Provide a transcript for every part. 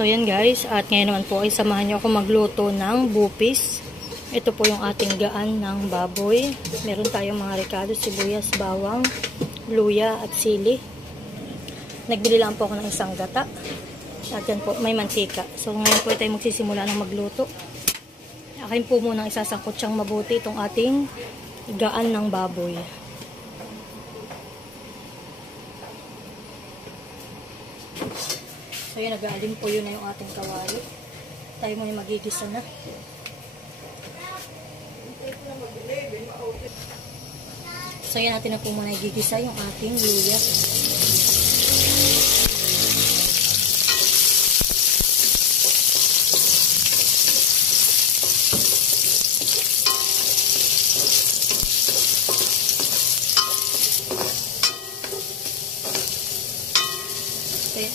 So yan guys, at ngayon naman po ay samahan niyo ako magluto ng bupis. Ito po yung ating gaan ng baboy. Meron tayong mga rekado, sibuyas, bawang, luya at sili. Nagbili lang po ako ng isang gata. At yan po, may mantika. So ngayon po tayo magsisimula ng magluto. Akin po muna isasangkot siyang mabuti itong ating gaan ng baboy. So yun, nag-aalim po yun na yung ating kawali. Tayo muna magigisa na. So yan, natin na po muna igigisa yung ating luya.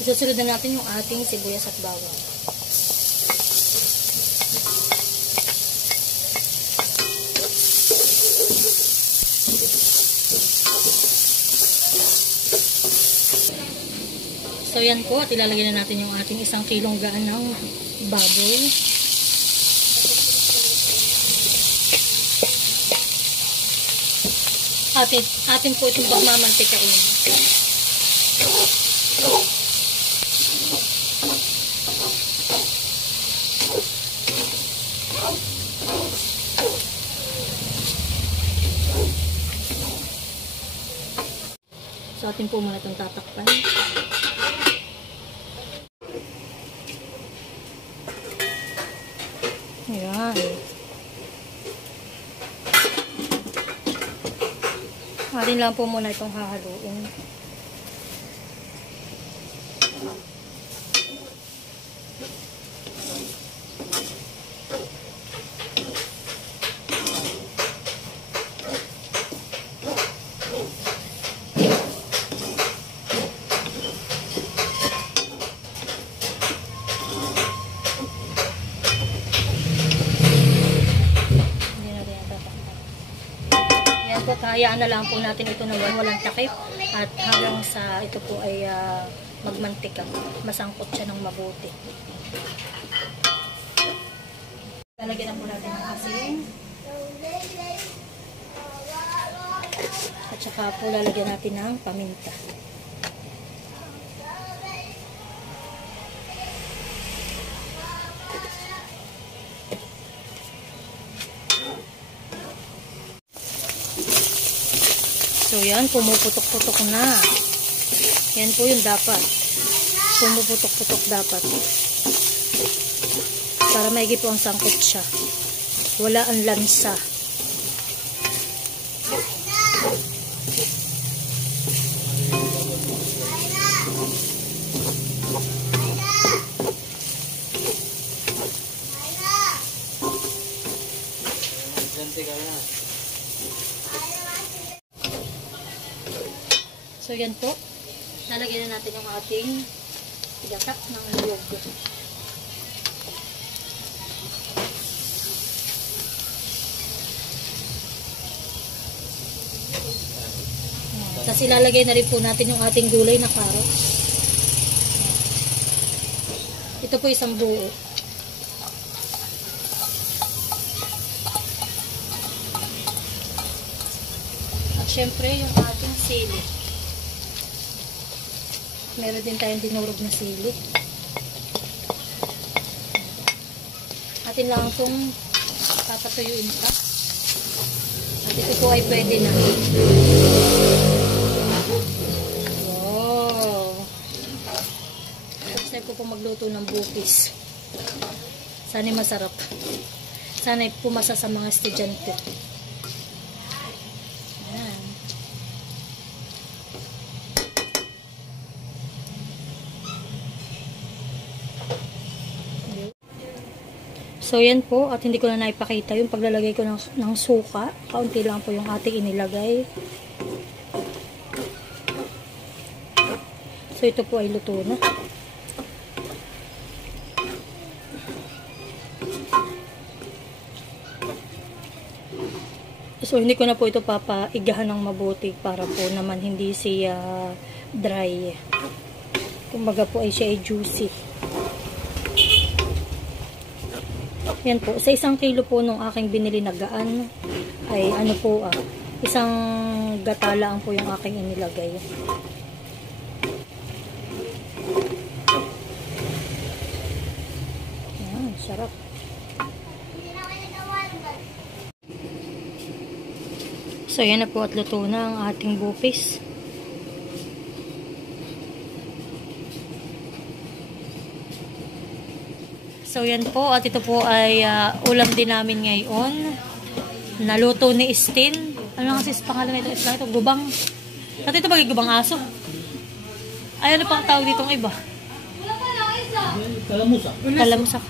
Susunod na natin yung ating sibuyas at bawang. So yan po, at ilalagay na natin yung ating 1 kilong gaan ng baboy. Atin po itong pagmamantikain. So, atin po muna itong tatakpan. Ayan. Atin lang po muna itong hahaluin. Hayaan na lang po natin ito na walang takip at hanggang sa ito po ay magmantika. Masangkot siya ng mabuti. Lalagyan na po natin ng asin. At saka po lalagyan natin ng paminta. So yan, pumuputok-putok na. Yan po yung dapat. Pumuputok-putok dapat. Para maigi po ang sangkot siya. Wala ang lansa. So yan po, lalagyan na natin yung ating gata ng niyog. Tapos ilalagay na rin po natin yung ating gulay na carrots. Ito po isang buo. At syempre yung ating sili. Meron din tayong dinurog na sili. Atin lang itong papatuyuin pa. At ito po ay pwede na. Wow! Tapos tayo po magluto ng bupis. Sana'y masarap. Sana'y pumasa sa mga estudyante. So yan po, at hindi ko na naipakita yung paglalagay ko ng suka. Kaunti lang po yung ating inilagay. So ito po ay luto na. So hindi ko na po ito papaigahan ng mabuti para po naman hindi siya dry. Kumbaga po ay siya ay juicy. Yan po, sa 1 kilo po nung aking binili na gaan, ay ano po isang gata lang po yung aking inilagay. Yan, sarap. So yan na po at luto na ang ating bupis. So yan po, at ito po ay ulam din namin ngayon. Naluto ni Istin. Ano nga sis pangalan nito? Ito, gubang. At ito ba gubang aso? Ay, ano pang tawag ditong iba? Talamusak. Talamusak.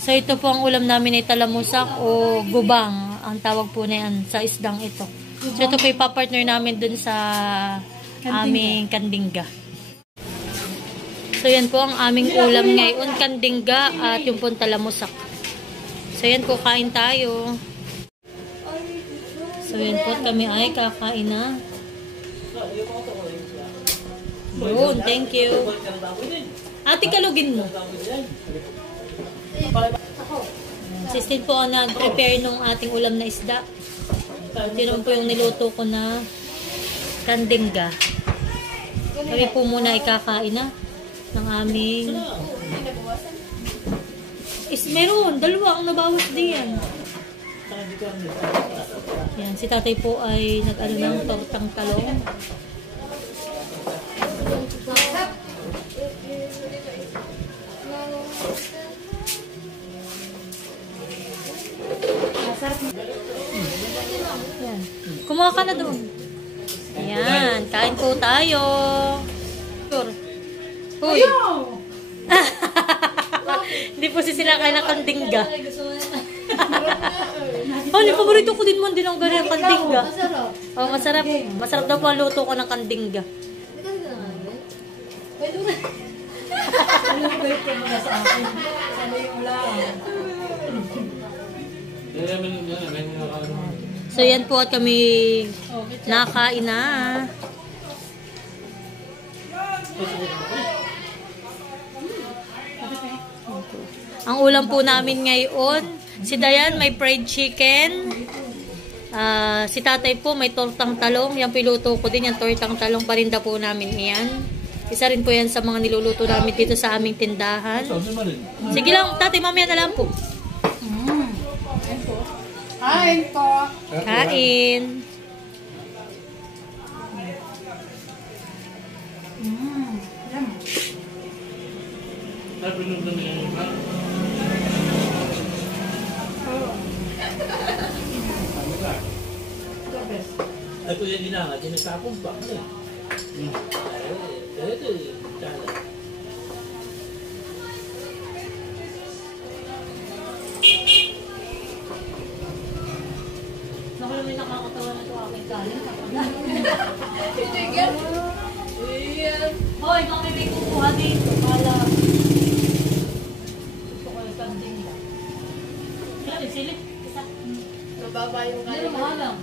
So ito po ang ulam namin ay talamusak o gubang. Ang tawag po na yan sa isdang ito. So ito po yung papartner namin dun sa aming kandingga. So yan po ang aming ulam ngayon, kandingga at yung pong talamusak. So yan po, kain tayo. So yan po, kami ay kakain na. Yun, thank you. Ate, kalugin mo. Sistin po ang nag-prepare nung ating ulam na isda. Ito po yung niluto ko na kandingga. Kami po muna ay kakain na ng aming meron, dalawa ang nabawas diyan. Yan, si tatay po ay nag-ano ng tortang talong. Yan. Kumuha ka na doon. Yan, kain po tayo. Uy. Hindi po si sinakain ng kandingga. Ano, paborito ko din mo din ang ganyan kandingga. Oh, masarap. Masarap daw po ang luto ko ng kandingga. So yan po at kami nakain na. Ang ulam po namin ngayon, si Dayan may fried chicken, si tatay po may tortang talong, yung piluto ko din, yung tortang talong parinda po namin yan. Isa rin po yan sa mga niluluto namin dito sa aming tindahan. Sige lang, tatay, mamaya na lang po. Kain po. Kain. Ay, kung yan ginangat, sinasapon pa. Ito, tsala. Naku naman nakakatawa na ito aking kanin. Titigil. Hoy, bakit may kukuha dito? Pala. Gusto ko yung kanding lang. Kaya, silip. Isa. Mababa yung Hindi, kanin. mahalang.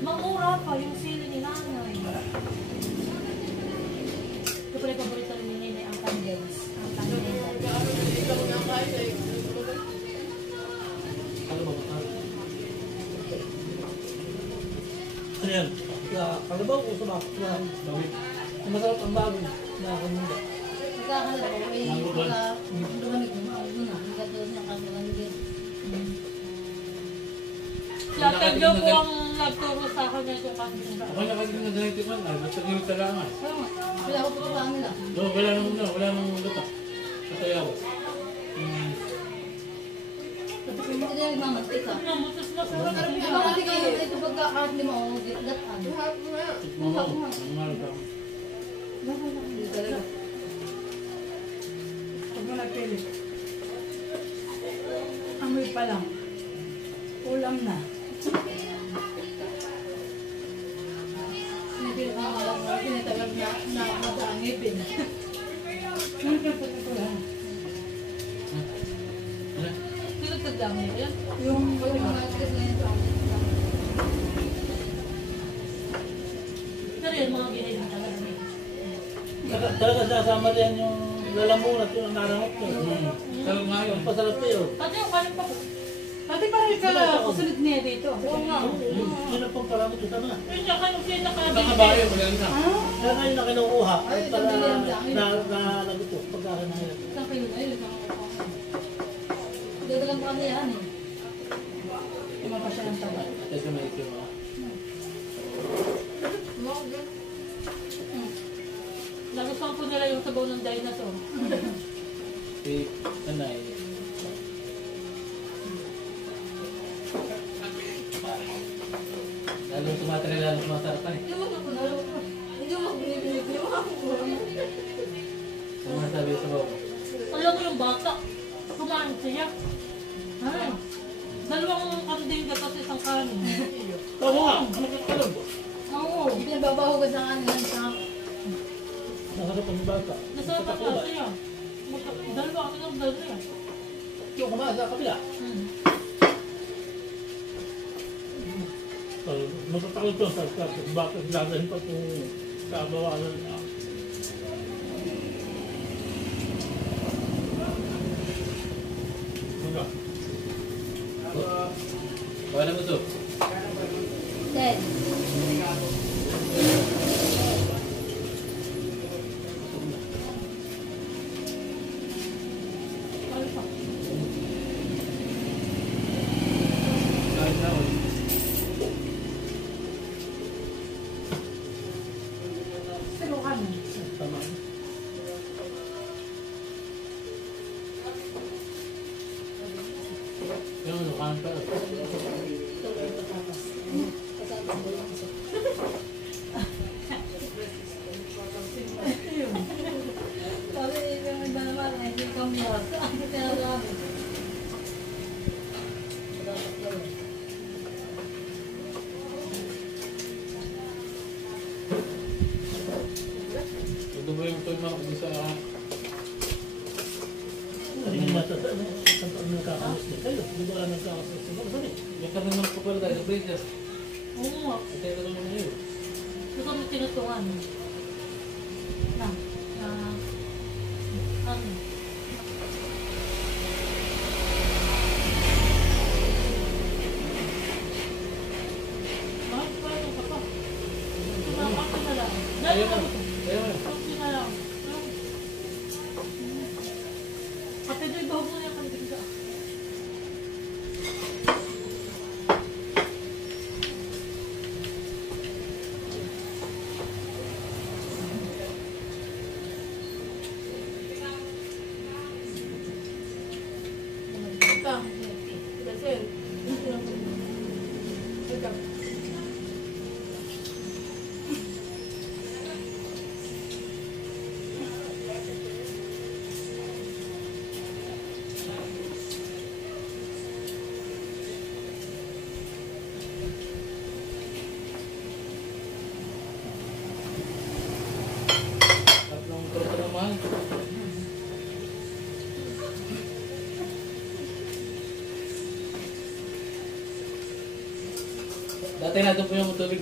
Mamura pa yung sili ni nanay. Ito pala yung paborito ni nanay, ang condens. Ang condens. Ikaw na kain eh. Ano yan? Kalabaw o sabak? Bawit. Masarap ang bago na kanina. Lahat daw po ang nagturo sa akin na ito kasi. Ako na kasi nag-ganito man. Basta ganito talaga. Wala ko pa pa nila. Wala nang luta. Katayaw. Hindi na nagmamantik ka. Namutos na sarap. Nagmamantik ka ito pagkakaat ni mo. Gatan. Mamaw. Mamaw ka. Huwag mo nagpili. Amoy pa lang. Ulam na. Tinatagal na madaang ngipin. Tinatagal mo yan? Yung Pero yun, mga ginay talaga. Talaga sasama din yung lalamunan at yung narangot ko. Talagang nga yun. Pasarap na yun. Pati yung kanin pa po. Pati parang ka kasunod niya dito. Oo nga. Yun ang pagparamot ito na. Yun yung kanin siya nakabili. Nakabayo, magaling na. Ah, Kaya ngayon na kinukuha. Ay, Para sabi lang sa akin. naguto. Pagkakan na yan. Isang kilo na yun. Dadalang pa kami yan eh. tumapa siya ng taba. Ito may ito mo. Nagustuhan po nila yung sabaw ng dinosaur. Si Anay. Lalong tumatari, lalong masarapan eh. Yung ako na, hindi mo magbinibinib niyo ako. Sama sabi sa bawah. Alam mo yung bata, kumain siya. Ay, dalawang kanding ka kasi isang kanin. Oo nga, alam mo. Oo, pinababahugan sa kanin ng sa Nasarap ang bata. nasarapan na siya. Dalawa kami ng dalawa. Yung kumain sa kabila. Matatakot ko sa bakit lalahin pa kung kabawalan na. Bagaimana betul? Ten. Pero ano? Tama. Yung lukaan pa. Sabi yung iba naman, ay hindi kang miyas. Ano kaya namin? Ito ba yung tulma ko sa... Hindi mo nakakalas din kayo. Hindi ba nakakalas din kayo? Sabi, Yung karang naman ko pala tayo sa breakers. Oo nga. Ito yung naman ngayon. Ito kami tinutuan. Na, ano? Bakit pa rin ka pa? Tumapak ka na lang. Dahil Ayaw mo. mo. Ayaw mo. Kunti na lang. Pati do'y bago na yung kanting ka. Tatlong tropa naman. Dati na doon po yung tubig.